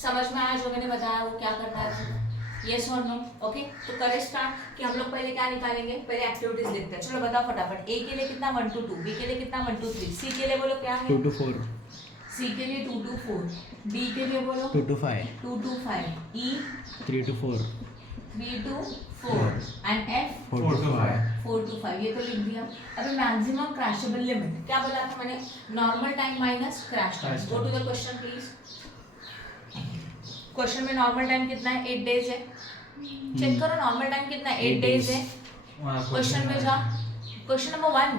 समझ में आया जो मैंने बताया वो क्या करना है? यस और नो? ओके, तो करें स्टार्ट कि हम लोग पहले क्या निकालेंगे, पहले एक्टिविटीज लिखते हैं। चलो बताओ फटाफट। ए के लिए कितना 1 to 2, बी के लिए कितना 1 to 3, सी के लिए बोलो क्या है 2 to 4, सी के लिए 2 to 4, डी के लिए बोलो 2 to 5, 2 to 5, E 3 to 4, 3 to 4 and F 4 to 5. 4 to 5। ये तो लिख दिया। अभी मैक्सिमम क्रैशेबल लिमिट क्या बोला था मैंने? Normal time minus crash time. Go to the question please. Question में नॉर्मल टाइम कितना है? 8 डेज है। चेक करो नॉर्मल टाइम कितना है? 8 डेज है। क्वेश्चन में जा, क्वेश्चन नंबर 1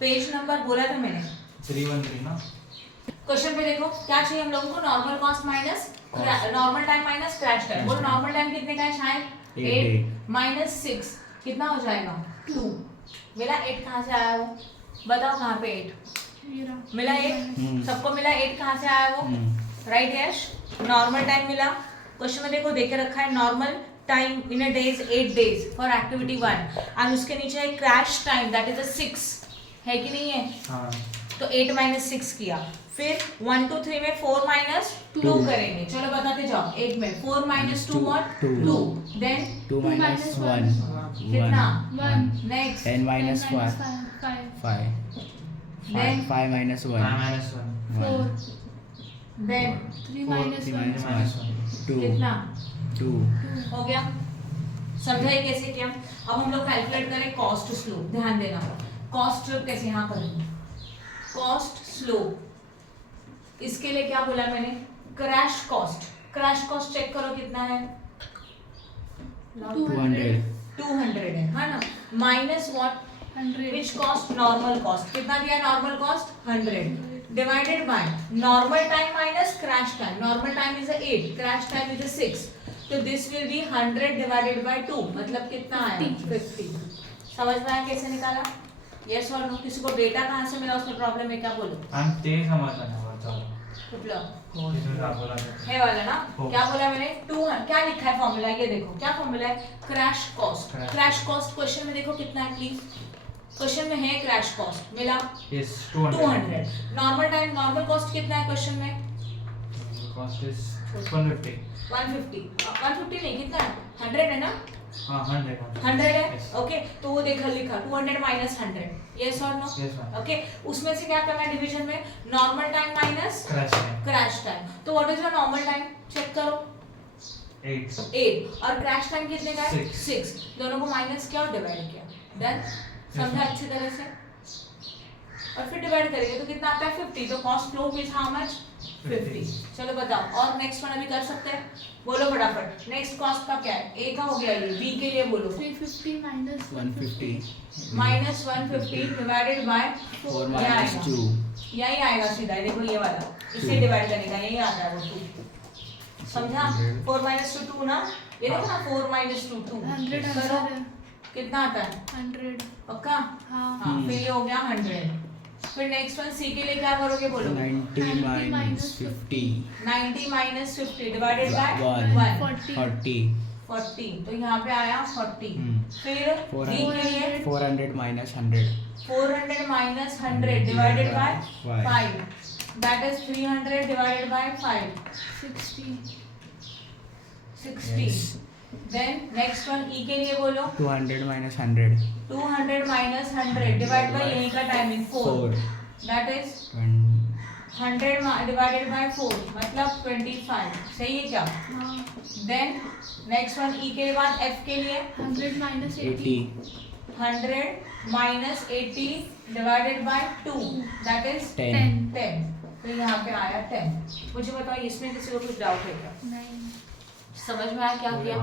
पेज नंबर बोला था मैंने 313 ना. क्वेश्चन पे देखो क्या चाहिए हम लोगों को? Normal cost minus normal time minus crash time. बोलो नॉर्मल टाइम कितने का है शायद? 8 माइनस 6 कितना हो जाएगा? 2। मेरा 8 कहाँ से आया वो बताओ? कहाँ पे 8 मिला? 8 सबको मिला? 8 कहाँ से आया वो? राइट यश, नॉर्मल टाइम मिला। क्वेश्चन में देखो देके रखा है normal time in a days 8 days for activity 1 and उसके नीचे है क्रैश टाइम दैट इज 6 है कि नहीं है? हाँ. तो 8 माइनस 6 किया। फिर 1 to 3 में 4 माइनस 2 करेंगे। चलो बताते जाओ। 8 में 4 माइनस 2 व्हाट? 2। देन 2 minus 1, कितना? 1. Next 10 minus 5, 5. Then 5 minus 1, 4. Then 3 minus 1. 2, कितना 2. हो गया? समझा ये कैसे किया? अब हम लोग कैलकुलेट करें कॉस्ट स्लोप। ध्यान देना कॉस्ट स्लोप कैसे यहाँ करेंगे। कॉस्ट स्लोप इसके लिए क्या बोला मैंने? Crash cost. Crash cost check करो कितना है? 200. 200 है ना? Minus what? 100. Which cost? Normal cost. कितना दिया normal cost? 100 divided by normal time minus crash time. Normal time is 8, crash time is 6, तो this will be 100 divided by 2 मतलब कितना आया? 50। समझ में आया कैसे निकाला? यस और नो? किसी को डेटा कहाँ से मिला उसमें प्रॉब्लम है क्या? बोलो है वाला ना? क्या बोला मैंने? 2 क्या लिखा है फॉर्मूला? ये देखो क्या फॉर्मूला है? Crash cost. Crash cost question में देखो कितना है प्लीज? क्वेश्चन में है क्रैश कॉस्ट मिला? Yes, 200. Normal time normal cost कितना है क्वेश्चन में? Cost is 150. 150 नहीं कितना है? 100 है ना? हाँ, 100. 100 है। Yes. ओके तो वो देखा लिखा 200 माइनस 100। यस और नो? Yes, ma'am. ओके उसमें से क्या करना है डिवीजन में? Normal time minus Crash time. Crash time. तो what is your normal time? Check करो 8 और क्रैश टाइम कितने का है? 6। दोनों को माइनस किया और डिवाइड किया। डन? समझा अच्छी तरह से? और फिर डिवाइड करेंगे तो कितना आता है? 50। तो cost flow is how much? 50। चलो बताओ और नेक्स्ट वन अभी कर सकते हैं? बोलो फटाफट। नेक्स्ट कॉस्ट का क्या है? ए का हो गया ये। बी के लिए बोलो 350 minus 150. Minus 150 divided by 4 minus 2. यही आएगा सीधा। देखो ये वाला इसे डिवाइड करने का यही आता है वो 2। समझा? 4 माइनस 2 ना? ये देखो ना 4 माइनस 2 100 करो आंसर है। कितना आता है? 100. पक्का? हाँ फिर ये हो गया 100। फिर नेक्स्ट वन सी के लिए क्या करोगे बोलो? 90 minus 50. 90 minus 50 divided by 1. 1 40. 40 तो यहाँ पे आया 40। फिर डी 400. के लिए 400 minus 100. 400 minus 100 divided by Five. 5 that is 300 divided by 5 60. 60। Yes. Then next one E के लिए बोलो 200 minus 100. 200 माइनस 100 डिवाइड बाय यही का timing 4 that is 100 divided bye 4 मतलब 25। सही है क्या? हाँ. देन नेक्स्ट वन ई के बाद एफ के लिए 100 minus 80. 100 minus 80 divided by 2 that is 10. 10। तो यहाँ पे आया 10। मुझे बताओ इसमें किसी को कुछ डाउट है क्या? नहीं. समझ में आया क्या किया?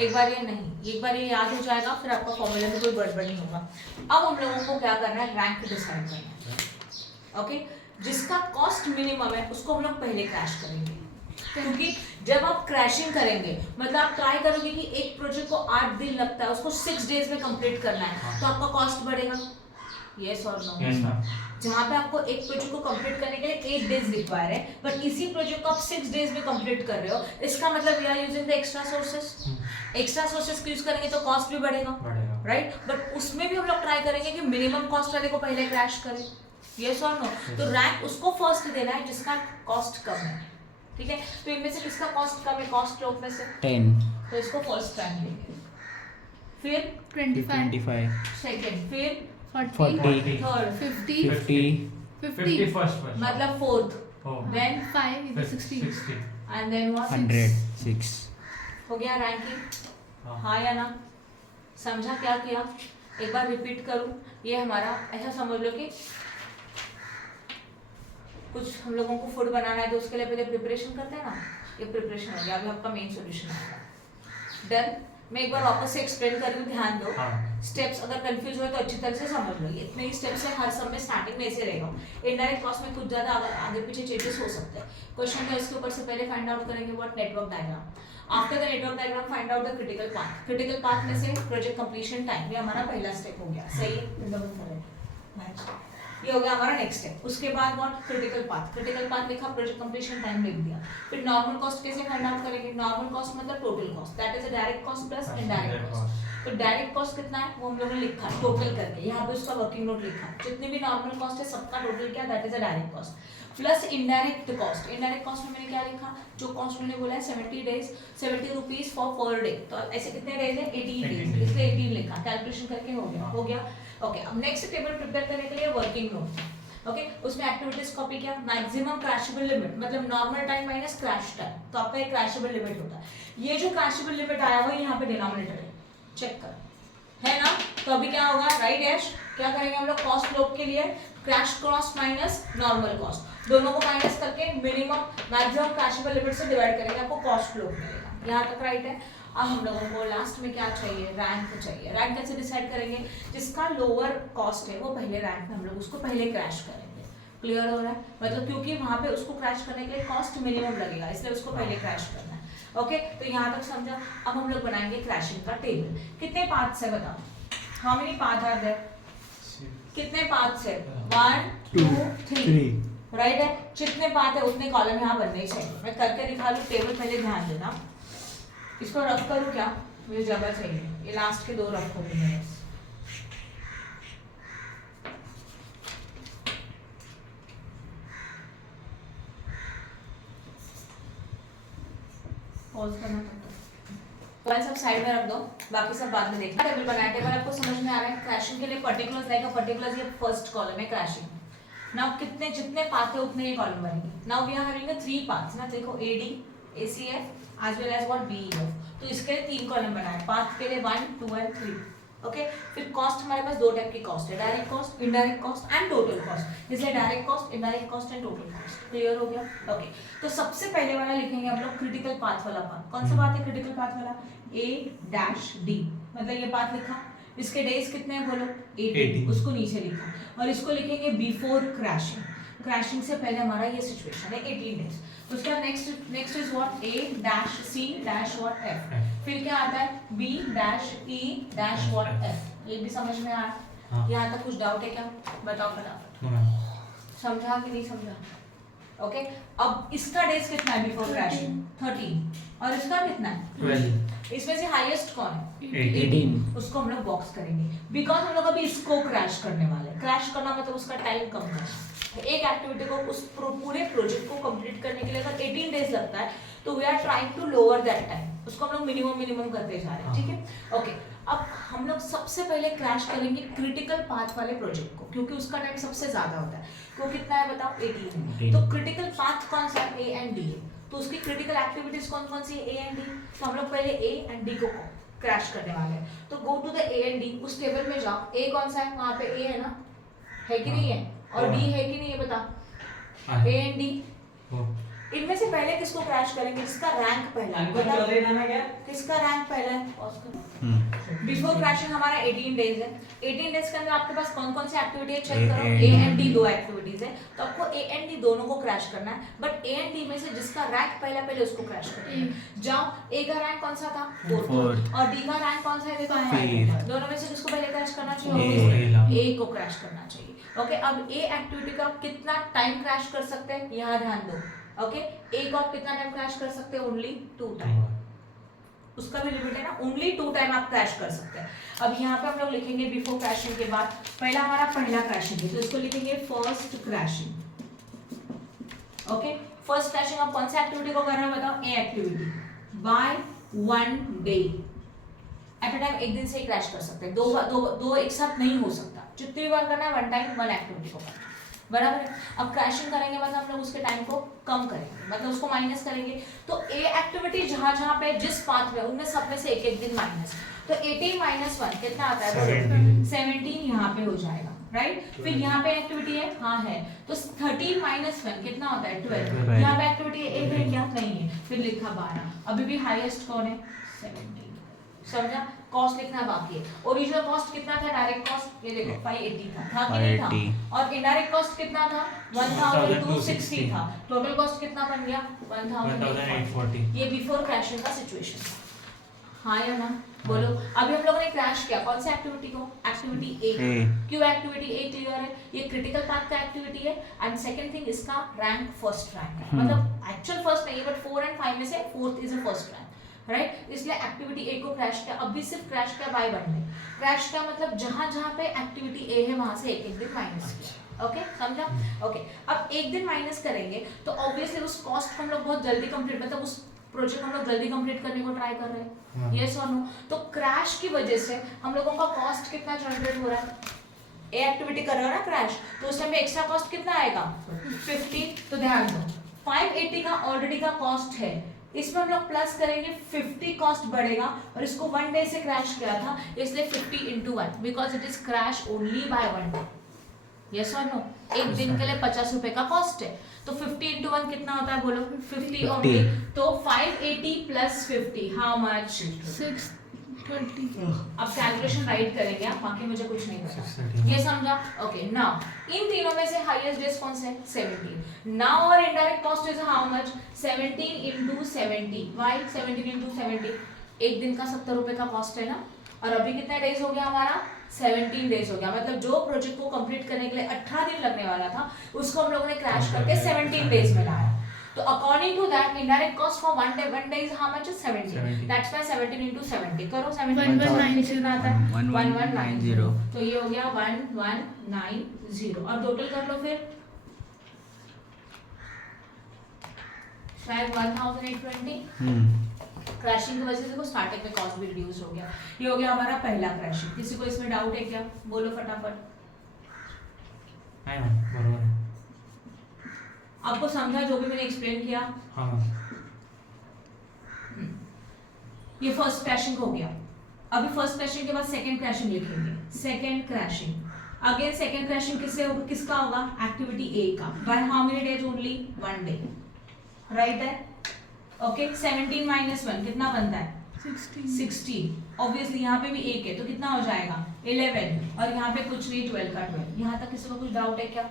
एक बार ये नहीं, एक बार ये याद हो जाएगा फिर आपका फॉर्मूला में कोई गड़बड़ नहीं होगा। अब हम लोगों को क्या करना है? रैंक डिसाइड करना है। ओके जिसका कॉस्ट मिनिमम है उसको हम लोग पहले क्रैश करेंगे, क्योंकि जब आप क्रैशिंग करेंगे मतलब आप ट्राई करोगे कि एक प्रोजेक्ट को 8 दिन लगता है उसको 6 डेज में कंप्लीट करना है तो आपका कॉस्ट बढ़ेगा। यस और नो? Yes, ma'am. जहाँ पे आपको एक प्रोजेक्ट को कंप्लीट करने के लिए 8 डेज रिक्वायर है बट इसी प्रोजेक्ट को आप 6 डेज में कंप्लीट कर रहे हो, इसका मतलब we are using the extra sources. Extra sources use करेंगे तो कॉस्ट भी बढ़ेगा, राइट? बट उसमें भी हम लोग ट्राई करेंगे कि मिनिमम कॉस्ट वाले को पहले क्रैश करें। यस और नो? तो रैंक उसको फर्स्ट देना है जिसका कॉस्ट कम है। ठीक है, तो इनमें से किसका कॉस्ट कम है कॉस्ट लोग में से? 10, तो इसको फर्स्ट रैंक लेंगे, फिर 25 25, सेकंड, फिर 40 40, थर्ड, 50 50, 50 first. मतलब fourth, Oh. Then 5 is 60 60. And then what? 100, 6. हो गया रैंकिंग? हाँ. हाँ या ना? समझा क्या किया? एक बार रिपीट करूं, ये हमारा ऐसा समझ लो कि कुछ हम लोगों को फूड बनाना है तो उसके लिए पहले प्रिपरेशन करते हैं ना, ये प्रिपरेशन हो गया, अभी आपका मेन सॉल्यूशन आएगा। डन? मैं एक बार वापस से एक्सप्लेन कर रही हूँ, ध्यान दो। हाँ. स्टेप्स अगर कंफ्यूज हुए तो अच्छी तरह से समझ लो, इतने ही स्टेप्स है, हर सब में स्टार्टिंग में ऐसे रहेगा। इनडायरेक्ट कॉस्ट में कुछ ज्यादा आगे पीछे चेंजेस हो सकते हैं। क्वेश्चन है उसके ऊपर से पहले फाइंड आउट करेंगे what network diagram. After the network diagram find out the critical path. Critical path में से प्रोजेक्ट कंप्लीशन टाइम, ये हमारा पहला स्टेप हो गया, सही है? विंडो बंद करें, ये हो गया हमारा नेक्स्ट स्टेप। उसके बाद what? Critical path. Critical path लिखा, प्रोजेक्ट कंप्लीशन टाइम लिख दिया। फिर नॉर्मल कॉस्ट कैसे फाइंड आउट करेंगे? नॉर्मल कॉस्ट मतलब total cost, that is a direct cost plus indirect cost. तो डायरेक्ट कॉस्ट कितना है वो हम लोगों ने लिखा टोटल करके, यहाँ पे उसका वर्किंग नोट लिखा, जितनी भी नॉर्मल कॉस्ट है सबका टोटल क्या, that is a direct cost plus indirect cost. Indirect cost में मैंने क्या लिखा, जो कॉस्ट मैंने बोला है 70 days 70 rupees for per day, तो ऐसे कितने डेज है? 18 डेज, इसलिए 18 लिखा, कैलकुलेशन करके हो गया, हो गया। ओके, अब नेक्स्ट टेबल प्रिपेयर करने के लिए वर्किंग नोट, ओके, उसमें एक्टिविटीज कॉपी किया, मैक्सिमम क्रैशेबल लिमिट मतलब normal time minus crash time, तो आपका एक क्रैशेबल लिमिट होता है। ये जो क्रैशेबल लिमिट आया हुआ है यहाँ पे डिनोमिनेटर है, चेक कर, है ना? तो अभी क्या होगा, राइट डैश, क्या करेंगे हम लोग कॉस्ट लोग के लिए crash cost minus normal cost, दोनों को माइनस करके मिनिमम मैक्सिमम क्रैशेबल लिमिट से डिवाइड करेंगे, आपको कॉस्ट लोग मिलेगा। यहाँ तक राइट है। अब हम लोगों को लास्ट में क्या चाहिए, रैंक चाहिए। रैंक कैसे डिसाइड करेंगे? जिसका लोअर कॉस्ट है वो पहले रैंक में हम लोग उसको पहले क्रैश करेंगे। क्लियर हो रहा है? मतलब क्योंकि वहां पे उसको क्रैश करने के लिए कॉस्ट मिनिमम लगेगा, इसलिए उसको पहले क्रैश करना है। ओके, तो यहाँ तक समझा। अब हम लोग बनाएंगे क्रैशिंग का टेबल। कितने पार्ट्स है बताओ, how many parts are there? कितने पार्ट्स है? 1 2 3, राइट है? जितने पार्ट है उतने कॉलम यहाँ बनने चाहिए। मैं करके दिखा लूँ टेबल, पहले ध्यान देना। इसको रफ करूँ क्या? मुझे जगह चाहिए, ये लास्ट के 2 रखोगे मैं बस। पॉज करना पड़ता है, सब साइड में रख दो, बाकी सब बाद में देखना। टेबल बनाया, टेबल आपको समझ में आ रहा है? क्रैशिंग के लिए पर्टिकुलर्स लाइक अ पर्टिकुलर्स, ये फर्स्ट कॉलम है क्रैशिंग। नाउ कितने जितने पार्ट है उतने ये कॉलम बनेंगे। Now we are having 3 parts ना, देखो AD ACF as well as what BEF, तो इसके लिए 3 कॉलम बनाए, पार्ट के लिए 1 2 एंड 3। ओके, फिर कॉस्ट हमारे पास 2 टाइप की कॉस्ट है, direct cost, indirect cost and total cost, इसलिए direct cost, indirect cost and total cost. Clear हो गया? ओके, तो सबसे पहले वाला लिखेंगे हम लोग क्रिटिकल पाथ वाला पाथ। कौन सा पाथ है क्रिटिकल पाथ वाला? A-D, मतलब ये पाथ लिखा, इसके डेज कितने हैं बोलो? 80, उसको नीचे लिखा, और इसको लिखेंगे बिफोर क्रैशिंग। क्रैशिंग से पहले हमारा ये सिचुएशन है 18 डेज। तो उसका next is what? A-C- what F, फिर क्या आता है? B-E- what F। ये भी समझ में आया? हाँ। यहाँ तक कुछ डाउट है क्या? बताओ फटाफट। समझा कि नहीं समझा? ओके, अब इसका डेज कितना है बिफोर क्रैशिंग? 13, और इसका कितना है? 12. इसमें से हाईएस्ट कौन है? 18. उसको हम लोग बॉक्स करेंगे, बिकॉज हम लोग अभी इसको क्रैश करने वाले हैं। क्रैश करना मतलब उसका टाइम कम करना। एक एक्टिविटी को उस पूरे प्रोजेक्ट को कंप्लीट करने के लिए अगर 18 डेज लगता है तो we are trying to lower that time, उसको हम लोग मिनिमम करते जा रहे हैं। ठीक है, ओके। अब हम लोग सबसे पहले क्रैश करेंगे क्रिटिकल पाथ वाले प्रोजेक्ट को, क्योंकि उसका टाइम सबसे ज्यादा होता है। तो कितना है बताओ? 18। तो क्रिटिकल पाथ कौन सा है? A and D। तो उसकी क्रिटिकल एक्टिविटीज कौन कौन सी है? A and D। तो हम लोग पहले A एंड D को क्रैश करने वाले हैं। तो go to the A and D, उस टेबल में जाओ। A कौन सा है? वहाँ पे A है ना, है कि नहीं है? और D है कि नहीं है बता? A एंड D, इनमें से पहले किसको क्रैश करेंगे? जिसका रैंक पहला है। बता किसका रैंक पहला है? पॉज करो। बिफोर क्रैशिंग हमारा 18 डेज है। 18 डेज के अंदर आपके पास कौन कौन सी एक्टिविटी है चेक करो। A एंड D 2 एक्टिविटीज है, तो आपको A एंड D दोनों को क्रैश करना है, बट A एंड D में से जिसका रैंक पहले उसको क्रैश करना है। जाओ, A का रैंक कौन सा था? 4, और D का रैंक कौन सा है? देखो 5। दोनों में से किसको पहले क्रैश करना चाहिए? A को क्रैश करना चाहिए। ओके, अब A एक्टिविटी का कितना टाइम क्रैश कर सकते हैं यहाँ ध्यान दो। ओके, A को आप कितना टाइम क्रैश कर सकते हैं? Only 2 time. उसका भी लिमिट है ना, ओनली 2 टाइम आप क्रैश कर सकते हैं। अब यहाँ पे हम लोग लिखेंगे बिफोर क्रैशिंग के बाद पहला हमारा पहला क्रैशिंग है, तो इसको लिखेंगे first crashing. Okay, first crashing आप कौन सी एक्टिविटी को कर रहे हो बताओ? A activity by 1 day. At a time एक दिन से ही क्रैश कर सकते हैं, दो एक साथ नहीं हो सकता। जितनी बार करना है वन टाइम वन एक्टिविटी को करना, बराबर है। अब क्रैशिंग करेंगे मतलब हम लोग उसके टाइम को कम करेंगे, मतलब उसको माइनस करेंगे। तो ए एक्टिविटी जहां जहां पे जिस पाथ में उनमें सब में से एक एक दिन माइनस, तो 18 माइनस 1 कितना आता है? 17 यहाँ पे हो जाएगा, राइट। फिर यहाँ पे एक्टिविटी है, हाँ है, तो 13 माइनस 1 कितना होता है? 12। यहाँ पे एक्टिविटी एक है क्या? नहीं है, फिर लिखा 12। अभी भी हाईएस्ट कौन है? 17। समझा? कॉस्ट लिखना बाकी है। ओरिजिनल कॉस्ट कितना था? डायरेक्ट कॉस्ट ये देखो 580 था कि नहीं था? और इनडायरेक्ट कॉस्ट कितना था? 1260 था। टोटल कॉस्ट कितना बन गया? 1840। ये बिफोर क्रैशिंग का सिचुएशन था, हाँ या ना? बोलो। अभी हम लोगों ने क्रैश किया कौन सी एक्टिविटी को? एक्टिविटी ए। क्यों एक्टिविटी ए क्लियर है? ये क्रिटिकल पाथ का एक्टिविटी है। एंड सेकंड थिंग इसका रैंक फर्स्ट रैंक है, मतलब एक्चुअल फर्स्ट नहीं है बट 4 और 5 में से fourth is a first rank, right. इसलिए एक्टिविटी ए को क्रैश किया। अब भी सिर्फ क्रैश किया बाय 1 डे। क्रैश किया मतलब जहां जहां पे एक्टिविटी ए है वहां से एक एक दिन माइनस किया। ओके, समझा? ओके, अब एक दिन माइनस करेंगे तो ऑब्वियसली उस कॉस्ट को हम लोग बहुत जल्दी कंप्लीट, मतलब उस प्रोजेक्ट हम लोग जल्दी कंप्लीट करने को ट्राई कर रहे हैं, यस और नो? तो क्रैश की वजह से हम लोगों का कॉस्ट कितना जनरेट हो रहा है? ए एक्टिविटी कर रहे हो ना क्रैश, तो उस टाइम पे एक्स्ट्रा कॉस्ट कितना आएगा? 50। तो ध्यान दो 580 का ऑलरेडी का कॉस्ट है, इसमें हम लोग प्लस करेंगे 50 कॉस्ट बढ़ेगा, और इसको 1 डे से क्रैश किया था इसलिए 50 into 1 because it is crash only by 1 day, yes और नो? एक दिन के लिए 50 रुपए का कॉस्ट है, तो 50 into 1 कितना होता है बोलो? 50 ओनली। तो 580 plus 50 हाउ मच? 620। अब कैलकुलेशन राइट करेंगे आप, बाकी मुझे कुछ नहीं पता, ये समझा? ओके, नाउ इन तीनों में से हाईएस्ट डेज कौन से? 17। नाउ और indirect cost is how much? 17 into 70। Why 17 into 70? एक दिन का 70 रुपए का कॉस्ट है ना, और अभी कितना डेज हो गया हमारा? 17 डेज हो गया, मतलब जो प्रोजेक्ट को कंप्लीट करने के लिए 18 दिन लगने वाला था उसको हम लोगों ने क्रैश करके 17 डेज में लाया। तो according to that indirect cost for 1 day is how much? 70। That's why 17 into 70 करो, 17 कितना आता है? 1190। तो ये हो गया 1190, और टोटल कर लो फिर शायद 1820। क्रैशिंग की वजह से देखो स्टार्टिंग में कॉस्ट भी रिड्यूस हो गया। ये हो गया हमारा पहला क्रैशिंग। किसी को इसमें डाउट है क्या? बोलो फटाफट। बरोबर है, आपको समझा जो भी मैंने एक्सप्लेन किया? हाँ। ये फर्स्ट क्रैशिंग हो गया। अभी फर्स्ट क्रैशिंग के बाद सेकंड क्रैशिंग लिखेंगे। Second crashing again, second crashing किससे होगा? किसका होगा? एक्टिविटी ए का। By how many days? Only 1 day, right है? ओके, 17 माइनस 1 कितना बनता है? 16। ऑब्वियसली यहाँ पे भी एक है तो कितना हो जाएगा? 11, और यहाँ पे कुछ नहीं, 12 का 12। यहाँ तक किसी को कुछ डाउट है क्या?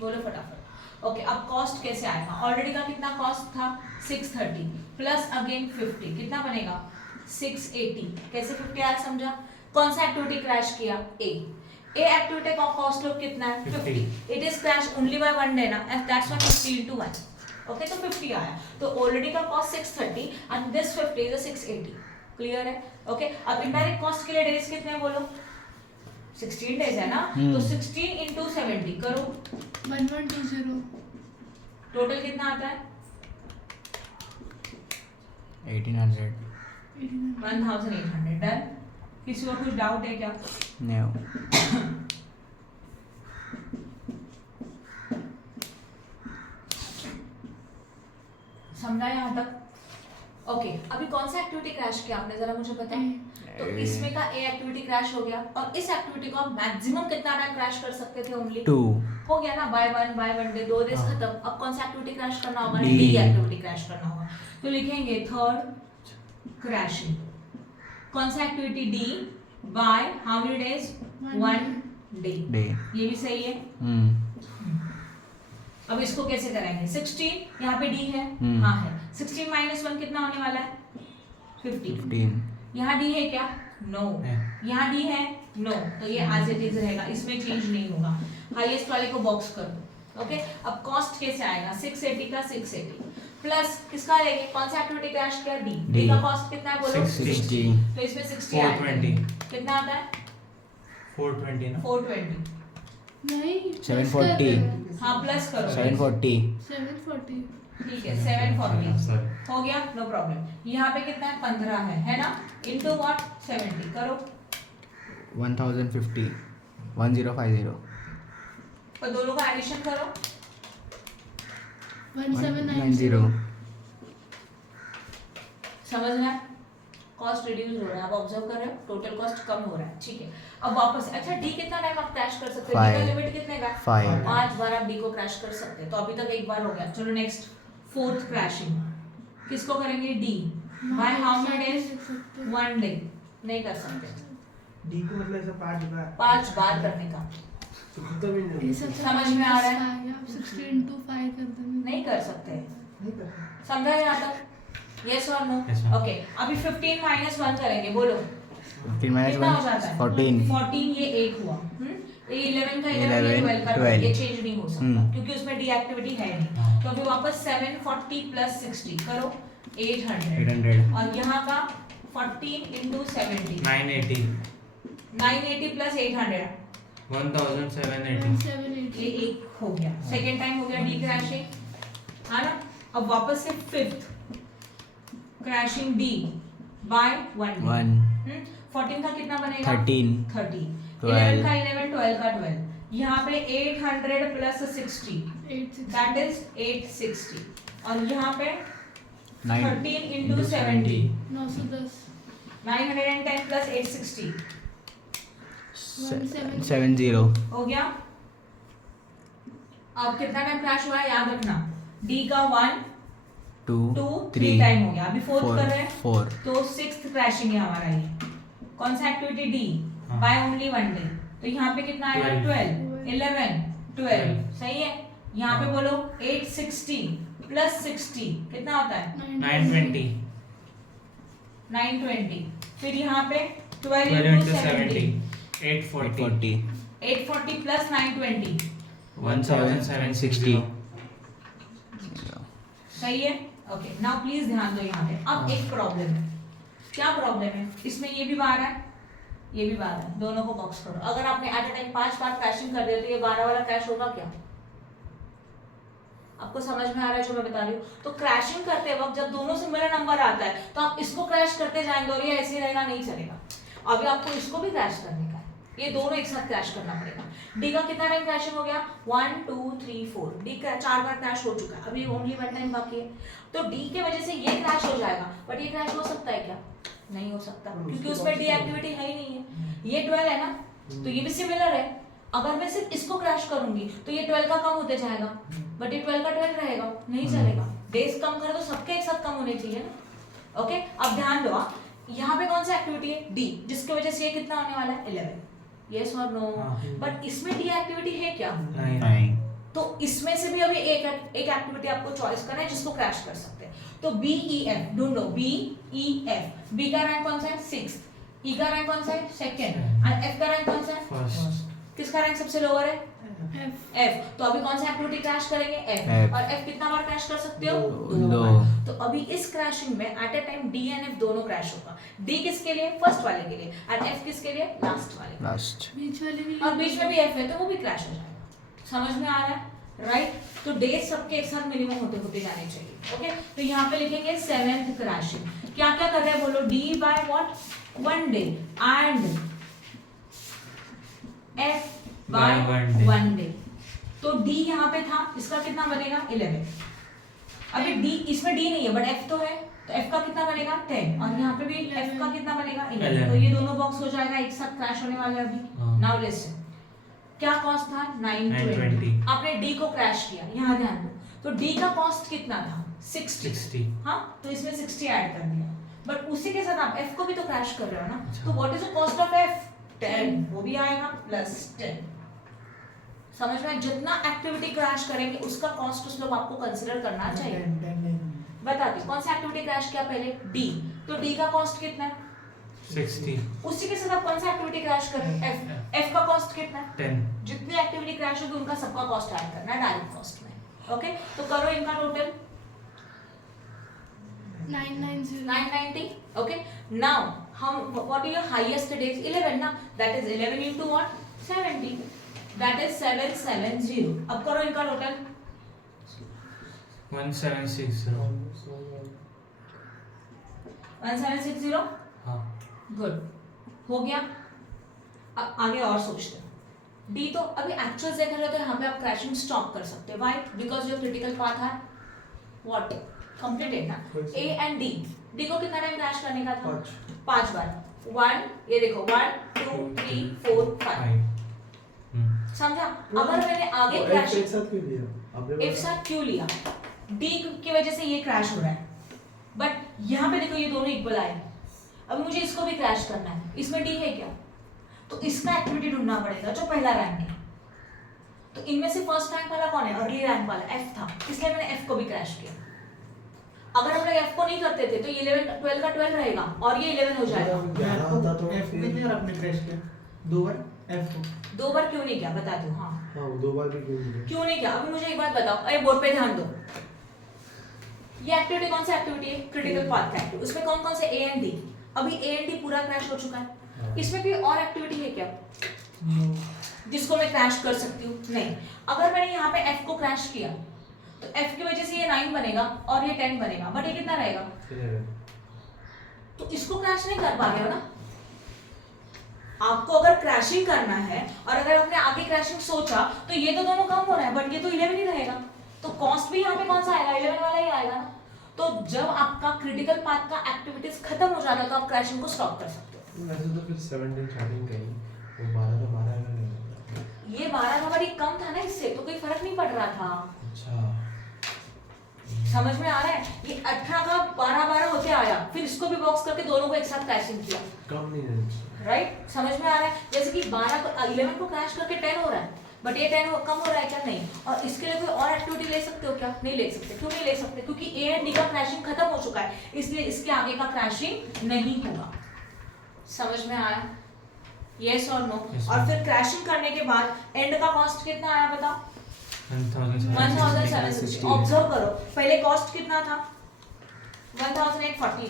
बोलो फटाफट। ओके, अब कॉस्ट कैसे आएगा? ऑलरेडी का कितना कॉस्ट था? 630 प्लस अगेन 50 कितना बनेगा? 680। कैसे 50 आया समझा? कौन सा एक्टिविटी क्रैश किया? ए एक्टिविटी का कॉस्ट लोग कितना है? 50। It is crash only by 1 day ना, दैट्स व्हाई 50 into 1। ओके, तो 50 आया, तो ऑलरेडी का cost 630 and this 50 is 680। Clear है? ओके, अब इनडायरेक्ट कॉस्ट के लिए डेज कितने हैं बोलो? 16 डेज है ना, तो 16 into 70 करो, 1120। टोटल कितना आता है? 1800। 1800। डन। किसी को कुछ डाउट है क्या? No. समझा यहाँ तक? ओके, अभी कौन सा एक्टिविटी क्रैश किया आपने जरा मुझे बताएं? तो इसमें का ए एक्टिविटी क्रैश हो गया, और इस एक्टिविटी को आप मैक्सिमम कितना टाइम क्रैश कर सकते थे? ओनली 2 हो गया ना, बाय 1 डे, 2 डेज खत्म। अब कौन सा एक्टिविटी क्रैश करना होगा? D डी एक्टिविटी क्रैश करना होगा, तो लिखेंगे थर्ड क्रैशिंग। कौन सा activity? D by how many days? 1 day. ये भी सही है। अब इसको कैसे करेंगे? 16 यहाँ पे डी है, हाँ है। 16 माइनस 1 कितना होने वाला है? 15। यहाँ डी है क्या? नो। यहाँ डी है? नो। तो ये एज इट इज रहेगा, इसमें चेंज नहीं होगा। हाईएस्ट वाले को बॉक्स कर दो। ओके, अब कॉस्ट कैसे आएगा? 680 का 680 प्लस किसका लेंगे? कौन सा एक्टिविटी क्रैश किया? डी का कॉस्ट कितना है बोलो? 60। तो इसमें 60 420 कितना आता है? 420 ना? नहीं, 740। हाँ, प्लस करो। 740। 740। ठीक है 740 सॉरी हो गया, नो प्रॉब्लम। यहाँ पे कितना है 15 है ना, इनटू व्हाट 70 करो, 1050 1050 तो दोनों का एडिशन करो, 1790 समझ रहा है, कॉस्ट रिड्यूस हो रहा है, आप ऑब्जर्व कर रहे हो, टोटल कॉस्ट कम हो रहा है, ठीक है। अब वापस, अच्छा डी कितना टाइम आप क्रैश कर सकते हो, डी का लिमिट कितने का 5 5 बार आप डी को क्रैश कर सकते हैं, तो अभी तक एक बार हो गया। चलो नेक्स्ट, फोर्थ क्रैशिंग किसको करेंगे, D, by how many days, 1 day, नहीं कर सकते, डी को मतलब ऐसा 5 बार करने का, तो खत्म ही नहीं ये सब समझ में आ रहा है? आप 16 into 5 कर देंगे। नहीं कर सकते, नहीं करते। समझा यहाँ तक, यस और नो? Yes, ma'am. ओके, अभी 15 माइनस 1 करेंगे, बोलो 15 minus कितना हो 1 जाता है, 14 14 ये 1 हुआ, ये 11 का 11 ये 12 का 12, ये चेंज नहीं हो सकता क्योंकि उसमें डी एक्टिविटी है नहीं। तो अभी वापस 740 प्लस 60 करो 800 800 और यहाँ का 14 into 70 980 980 प्लस 800 1780 1780 ये एक हो गया, सेकेंड टाइम हो गया डी क्रैशिंग, है ना। अब वापस से फिफ्थ क्रैशिंग डी बाय 1 1 14 का कितना बनेगा 13 30, 12 11 का 11, 12 का 12, यहाँ पे 800 प्लस 60 860 दैट इज 860 और यहाँ पे 9 13 into 70 910 910 प्लस 860 70 हो गया। अब कितना टाइम क्रैश हुआ है याद रखना, डी का 1 2 2 3 3 टाइम हो गया, अभी फोर्थ कर रहे हैं 4 तो सिक्स्थ क्रैशिंग है हमारा ये, कौन सा एक्टिविटी डी हाँ। बाय ओनली 1 डे, तो यहाँ पे कितना आएगा 12 11 12 सही है। यहाँ पे बोलो 860 प्लस 60 कितना होता है 920 920, फिर यहाँ पे 12 12 into into 70 840 840 प्लस 920 1760 सही है। ओके नाउ प्लीज ध्यान दो यहाँ पे, अब एक प्रॉब्लम है, क्या प्रॉब्लम है, इसमें ये भी बार है ये भी बार है, दोनों को बॉक्स करो। अगर आपने eight a time 5 bar crashing कर दिया तो ये 12 वाला क्रैश होगा क्या, आपको समझ में आ रहा है जो मैं बता रही हूँ? तो क्रैशिंग करते वक्त जब दोनों से मेरा नंबर आता है तो आप इसको क्रैश करते जाएंगे और ये ऐसे रहेगा, नहीं चलेगा। अभी आपको इसको भी क्रैश करने का है, ये दोनों एक साथ क्रैश करना पड़ेगा। डी का कितना टाइम क्रैशिंग हो गया 1 2 3 4, डी का 4 बार क्रैश हो चुका है, अभी ओनली 1 टाइम बाकी है, तो डी के वजह से ये क्रैश हो जाएगा, बट ये क्रैश हो सकता है क्या, नहीं हो सकता क्योंकि उसमें डी एक्टिविटी है ही नहीं है। ये 12 है ना, तो ये भी सिमिलर है, अगर मैं सिर्फ इसको क्रैश करूंगी तो ये 12 का कम होते जाएगा, बट ये 12 का 12 रहेगा, नहीं चलेगा। डेज कम करो तो सबके एक साथ कम होने चाहिए ना। ओके अब ध्यान दो, यहाँ पे कौन सा एक्टिविटी है डी, जिसकी वजह से ये कितना होने वाला है 11, यस और नो, बट इसमें डी एक्टिविटी है क्या, नहीं तो इसमें से भी अभी एक एक्टिविटी आपको चॉइस करना है जिसको क्रैश कर सकते हैं। तो बी ई एफ ढूंढो, बी ई एफ, बी का रैंक कौन सा है 6, ई का रैंक कौन सा है 2nd और एफ का रैंक कौन सा है फर्स्ट किसका रैंक सबसे लोअर है F एफ, तो अभी कौन सा एक्टिविटी क्रैश करेंगे F. एफ, और एफ कितना बार क्रैश कर सकते हो दो। बार। तो अभी इस क्रैशिंग में eight a time D and F दोनों क्रैश होगा, डी किसके लिए फर्स्ट वाले के लिए और एफ किसके लिए लास्ट वाले के लिए। लास्ट बीच वाले के लिए और बीच में भी एफ है तो वो भी क्रैश हो जाएगा, समझ में आ रहा है राइट। तो डेज सबके एक साथ मिनिमम होते होते जाने चाहिए। ओके तो यहाँ पे लिखेंगे 7th क्रैशिंग, क्या क्या कर रहे हैं बोलो, D by what 1 day and F by By 1 day. 1 day. तो डी यहाँ पे था, इसका कितना बनेगा 11, अभी डी इसमें डी नहीं है बट एफ तो है, तो एफ का कितना बनेगा 10 और यहाँ पे भी एफ का कितना बनेगा 11, तो ये दोनों बॉक्स हो जाएगा एक साथ क्रैश होने वाले अभी। हाँ। नाउ लिसन, क्या कॉस्ट था 920, 920। आपने डी को क्रैश किया, यहाँ ध्यान दो, तो डी का कॉस्ट कितना था 60, हाँ तो इसमें 60 ऐड कर दिया, बट उसी के साथ आप एफ को भी तो क्रैश कर रहे हो ना, तो what is the cost of F 10, वो भी आएगा प्लस 10। समझ में, जितना एक्टिविटी क्रैश करेंगे उसका कॉस्ट उस लोग आपको कंसीडर करना चाहिए। बताती कौन सा एक्टिविटी क्रैश किया पहले डी, तो डी का कॉस्ट कितना है 60 उसी के साथ आप कौन सा एक्टिविटी क्रैश कर रहे हैं एफ, एफ का कॉस्ट कितना है 10 जितनी एक्टिविटी क्रैश होगी उनका सबका कॉस्ट ऐड करना है डायरेक्ट कॉस्ट में। ओके तो करो इनका टोटल 990 990। ओके नाउ हम what is your highest days 11 ना, that is 11 into what 70, that is 770। अब करो इनका टोटल 1760. 1760 हाँ. गुड हो गया. अब आगे और सोचते हैं. डी तो अभी एक्चुअल देख रहे हो तो यहाँ पे आप क्रैशिंग स्टॉप कर सकते हो. Why? Because your critical path है व्हाट कंप्लीटेड ना. A and D. डी को कितना टाइम क्रैश करने का था? 5 बार. 1 ये देखो 1 2 3 4 5. समझा? अगर मैंने आगे क्रैश एक साथ क्यों लिया? एक साथ क्यों लिया? डी की वजह से ये क्रैश हो रहा है. बट यहाँ पे देखो ये दोनों इक्वल आए. अभी मुझे इसको भी क्रैश करना है. इसमें डी है क्या? तो इसका एक्टिविटी ढूंढना पड़ेगा जो पहला रैंक है. तो इनमें से फर्स्ट रैंक वाला कौन है? अर्ली रैंक वाला एफ था. इसलिए मैंने एफ को भी क्रैश किया. अगर हम लोग एफ को नहीं करते थे तो 11 12 का 12 रहेगा और ये 11 हो जाएगा. 11 होता तो एफ कितनी बार आपने क्रैश किया? 2 बार एफ को. 2 बार क्यों नहीं किया बता दो. हाँ हाँ 2 बार भी क्यों नहीं? क्यों नहीं किया? अभी मुझे एक बात बताओ. अरे बोर्ड पे ध्यान दो. ये एक्टिविटी कौन सी एक्टिविटी है? क्रिटिकल पाथ का एक्टिविटी. उसमें कौन कौन से ए एंड डी. अभी ए एंड डी पूरा क्रैश हो चुका है. इसमें कोई और एक्टिविटी है क्या जिसको मैं क्रैश कर सकती हूँ? नहीं. अगर मैंने यहाँ पे एफ को क्रैश किया तो एफ की वजह से ये 9 बनेगा और ये 10 बनेगा. बट ये कितना रहेगा? 11. तो इसको क्रैश नहीं कर पा रहे हो ना. आपको अगर क्रैशिंग करना है और अगर आपने आगे क्रैशिंग सोचा तो ये तो दोनों कम हो रहा है बट ये तो 11 ही रहेगा. तो कॉस्ट भी यहाँ पे कौन सा आएगा? 11 वाला ही आएगा ना. तो जब आपका क्रिटिकल पाथ का एक्टिविटीज खत्म हो जाता है तो आप क्रैशिंग को स्टॉप कर सकते हो. वैसे तो फिर 17 स्टार्टिंग गई वो 12 तो 12 का नहीं होता. ये 12 का बड़ी कम था ना. इससे तो कोई फर्क नहीं पड़ रहा था. अच्छा समझ में आ रहा है? ये 18 का 12 होते आया. फिर इसको भी बॉक्स करके दोनों को एक साथ क्रैशिंग किया. कम नहीं है. राइट? समझ में आ रहा है? जैसे कि 12 को 11 को क्रैश करके 10 हो रहा है बट ये 10 कम हो रहा है क्या? नहीं. और इसके लिए कोई और एक्टिविटी ले सकते हो क्या? नहीं ले सकते. क्यों नहीं ले सकते? क्योंकि ए एंड डी का क्रैशिंग खत्म हो चुका है. इसलिए इसके आगे का क्रैशिंग नहीं होगा. समझ में आया? यस और नो? और फिर क्रैशिंग करने के बाद एंड का कॉस्ट कितना आया बताओ? 1760. ऑब्जर्व करो पहले कॉस्ट कितना था? 1840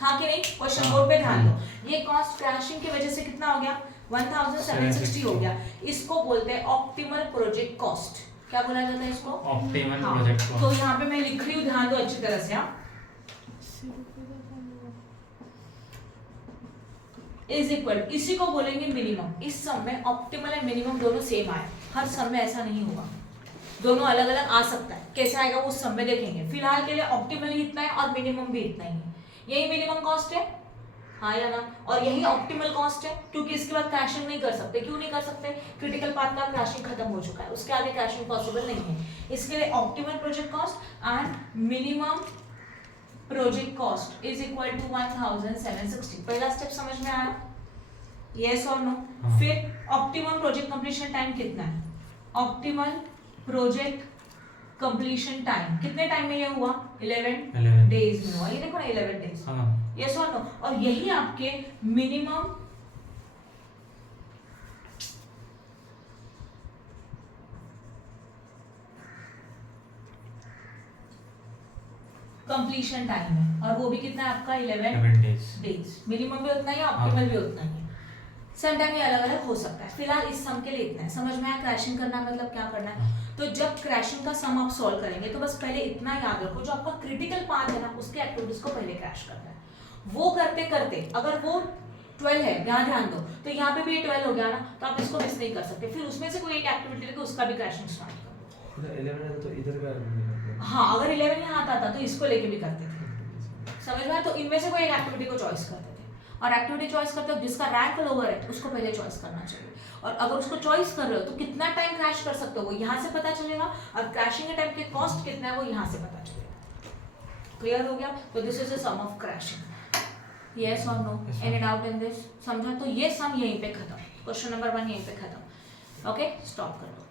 था कि नहीं? क्वेश्चन बोर्ड पे ध्यान दो. ये कॉस्ट क्रैशिंग की वजह से कितना हो गया? 1760 हो गया. इसको बोलते हैं ऑप्टिमल प्रोजेक्ट कॉस्ट. क्या बोला जाता है इसको? ऑप्टिमल हाँ. प्रोजेक्ट तो कॉस्ट. यहाँ पे मैं लिख रही हूँ ध्यान दो अच्छी तरह से. हाँ इज इक्वल इसी को बोलेंगे मिनिमम. इस सम में ऑप्टिमल एंड मिनिमम दोनों सेम आए. हर सम में ऐसा नहीं होगा. दोनों अलग अलग आ सकता है. कैसे आएगा वो उस सम में देखेंगे. फिलहाल के लिए ऑप्टिमल ही इतना है और मिनिमम भी इतना ही है. यही मिनिमम कॉस्ट है. हाँ या ना? और यही ऑप्टिमल कॉस्ट है क्योंकि इसके बाद क्रैशिंग नहीं कर सकते. क्यों नहीं कर सकते? क्रिटिकल पाथ का क्रैशिंग खत्म हो चुका है. उसके आगे क्रैशिंग पॉसिबल नहीं है. इसके लिए optimal project cost and minimum project cost is equal to 1760. पहला स्टेप समझ में आया? यस और नो? हाँ. फिर ऑप्टिमम प्रोजेक्ट कंप्लीशन टाइम कितना है? ऑप्टिमल प्रोजेक्ट कंप्लीशन टाइम कितने टाइम में ये हुआ? 11 डेज में हुआ. ये देखो ना 11 डेज. हाँ. यस और नो? और यही आपके मिनिमम कंप्लीशन टाइम है और वो भी कितना है आपका? 11 डेज. मिनिमम भी उतना ही है, ऑप्टिमल भी उतना ही है. सम टाइम ये अलग अलग हो सकता है. फिलहाल इस सम के लिए इतना है. समझ में आया क्रैशिंग करना मतलब क्या करना है? तो जब क्रैशिंग का सम आप सॉल्व करेंगे तो बस पहले इतना याद रखो जो आपका क्रिटिकल पाथ है ना उसके एक्टिविटीज को पहले क्रैश करना है. वो करते करते अगर वो 12 है यहाँ ध्यान दो तो यहाँ पे भी 12 हो गया ना तो आप इसको मिस नहीं कर सकते. फिर उसमें से कोई एक एक्टिविटी लेके उसका भी क्रैशिंग स्टार्ट कर दो. 11 है तो इधर का. हाँ अगर 11 यहाँ आता था तो इसको लेके भी करते थे. समझ में आया? तो इनमें से कोई एक एक्टिविटी को चॉइस करते थे. और एक्टिविटी चॉइस करते हो जिसका रैंक लोअर है उसको पहले चॉइस करना चाहिए. और अगर उसको चॉइस कर रहे हो तो कितना टाइम क्रैश कर सकते हो वो यहाँ से पता चलेगा और क्रैशिंग के टाइम के कॉस्ट कितना है वो यहाँ से पता चलेगा. क्लियर हो गया? तो this is the sum of crashing. Yes और no? Any doubt in this? समझा? तो ये सम यहीं पे खत्म. क्वेश्चन नंबर 1 यहीं पे खत्म. ओके स्टॉप कर दो.